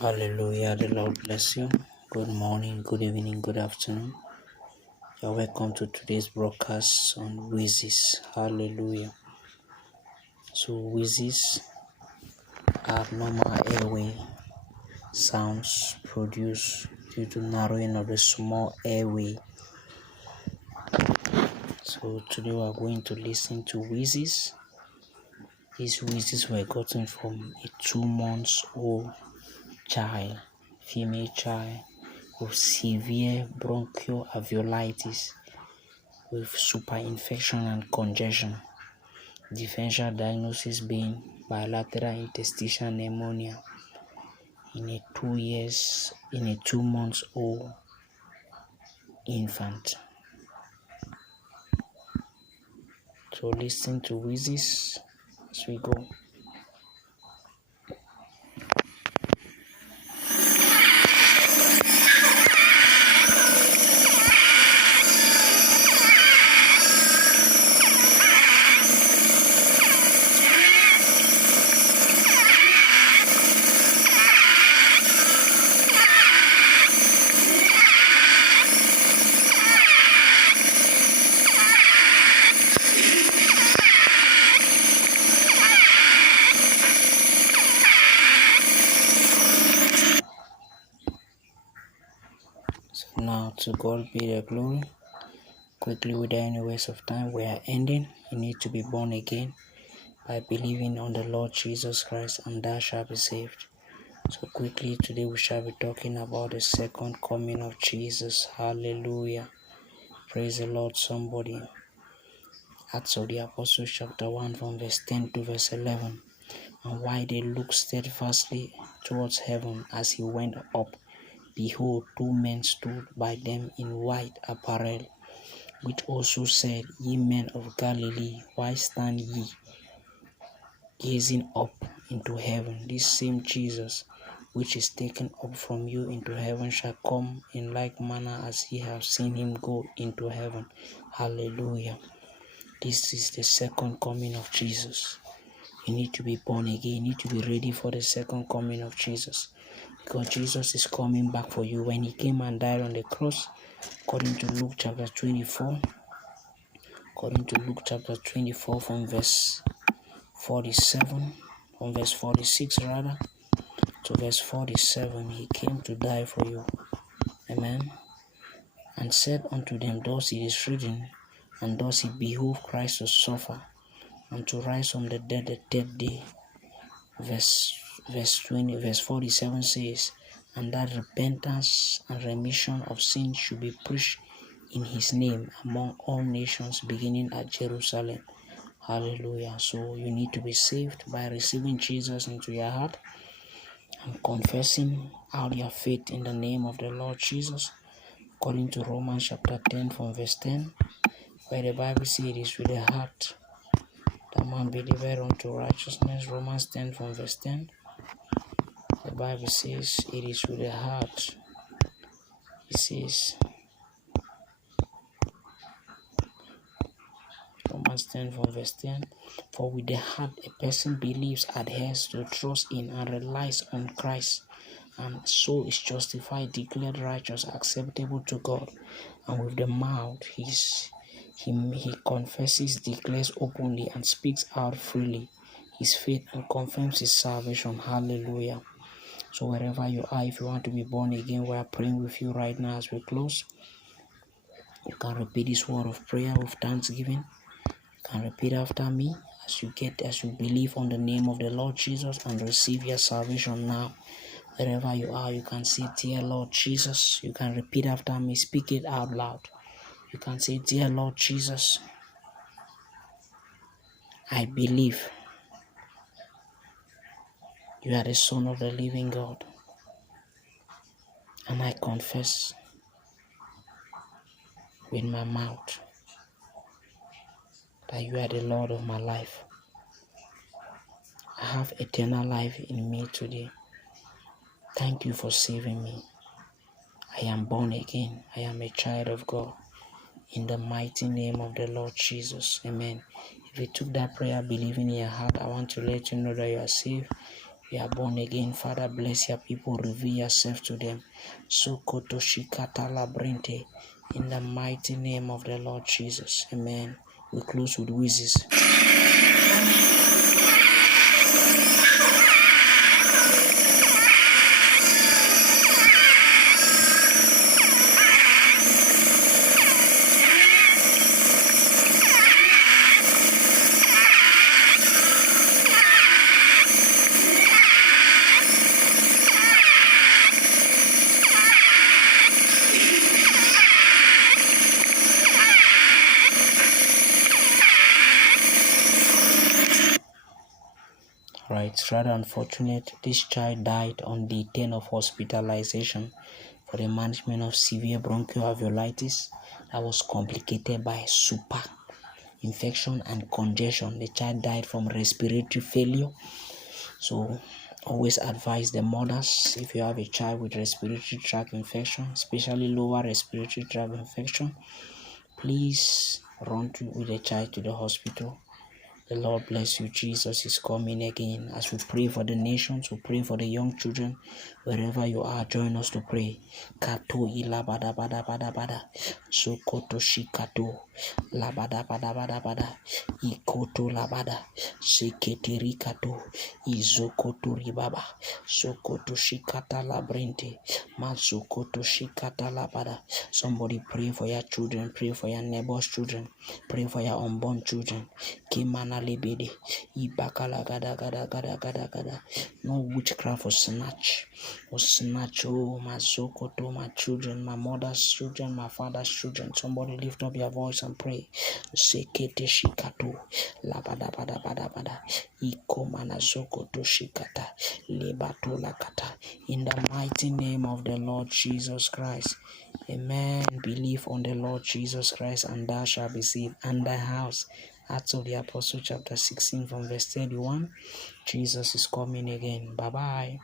Hallelujah, the Lord bless you. Good morning, good evening, good afternoon. You're welcome to today's broadcast on WHEEZES. Hallelujah. So WHEEZES are normal airway sounds produced due to narrowing of the small airway. So today we are going to listen to WHEEZES. These WHEEZES were gotten from a 2-month-old child, female child, with severe bronchoalveolitis with superinfection and congestion. Differential diagnosis being bilateral interstitial pneumonia in a 2-month-old infant. So listen to WHEEZES as we go. Now to God be the glory. Quickly, without any waste of time, we are ending. You need to be born again by believing on the Lord Jesus Christ, and thou shalt be saved. So quickly, today we shall be talking about the second coming of Jesus. Hallelujah. Praise the Lord, somebody. Acts of the Apostles chapter 1 from verse 10 to verse 11. And while they looked steadfastly towards heaven as he went up, behold, 2 men stood by them in white apparel, which also said, Ye men of Galilee, why stand ye gazing up into heaven? This same Jesus, which is taken up from you into heaven, shall come in like manner as ye have seen him go into heaven. Hallelujah. This is the second coming of Jesus. You need to be born again. You need to be ready for the second coming of Jesus, because Jesus is coming back for you. When he came and died on the cross, according to Luke chapter 24, from verse 47, from verse 46 rather, to verse 47, he came to die for you. Amen. And said unto them, Thus it is written, and thus it behoved Christ to suffer, and to rise from the dead the third day. Verse 47 says, and that repentance and remission of sins should be preached in his name among all nations, beginning at Jerusalem. Hallelujah. So you need to be saved by receiving Jesus into your heart and confessing out your faith in the name of the Lord Jesus, according to Romans chapter 10 from verse 10, where the Bible says it is with the heart that man believeth unto righteousness. Romans 10 from verse 10. The Bible says it is with the heart. It says, Romans 10 from verse 10, for with the heart a person believes, adheres to, trust in, and relies on Christ, and so is justified, declared righteous, acceptable to God. And with the mouth he confesses, declares openly, and speaks out freely his faith, and confirms his salvation. Hallelujah. So wherever you are, if you want to be born again, we are praying with you right now as we close. You can repeat this word of prayer with thanksgiving. You can repeat after me as you believe on the name of the Lord Jesus and receive your salvation now. Wherever you are, you can say, Dear Lord Jesus. You can repeat after me, speak it out loud. You can say, Dear Lord Jesus, I believe you are the Son of the living God, and I confess with my mouth that you are the Lord of my life. I have eternal life in me today. Thank you for saving me. I am born again. I am a child of God. In the mighty name of the Lord Jesus. Amen. If you took that prayer believing in your heart, I want to let you know that you are saved. We are born again. Father, bless your people. Reveal yourself to them. Sokoto shikata labrente. In the mighty name of the Lord Jesus. Amen. We close with wheezes. Right, it's rather unfortunate. This child died on day 10 of hospitalization for the management of severe bronchoalveolitis that was complicated by super infection and congestion. The child died from respiratory failure. So always advise the mothers, if you have a child with respiratory tract infection, especially lower respiratory tract infection, please run with the child to the hospital. The Lord bless you. Jesus is coming again. As we pray for the nations, we pray for the young children. Wherever you are, join us to pray. Kato ilabada bada bada bada. Sokoto shikato labada bada bada bada. Ikoto labada. Seketeri kato. Izokoto ribaba. Sokoto shikata labrente. Mazokoto shikata labada. Somebody pray for your children. Pray for your neighbor's children. Pray for your unborn children. Kimana lebede. Ibakala gada gada gada gada gada. No witchcraft or snatch. Or snatch. Oh, my zokoto, my children, my mother's children, my father's children. Somebody lift up your voice and pray. Sekete shikato. Labada bada bada bada. Ikomana zokoto shikata. Lebato lakata. In the mighty name of the Lord Jesus Christ. Amen. Believe on the Lord Jesus Christ, and thou shalt be saved, and thy house. Acts of the Apostle chapter 16 from verse 31. Jesus is coming again. Bye-bye.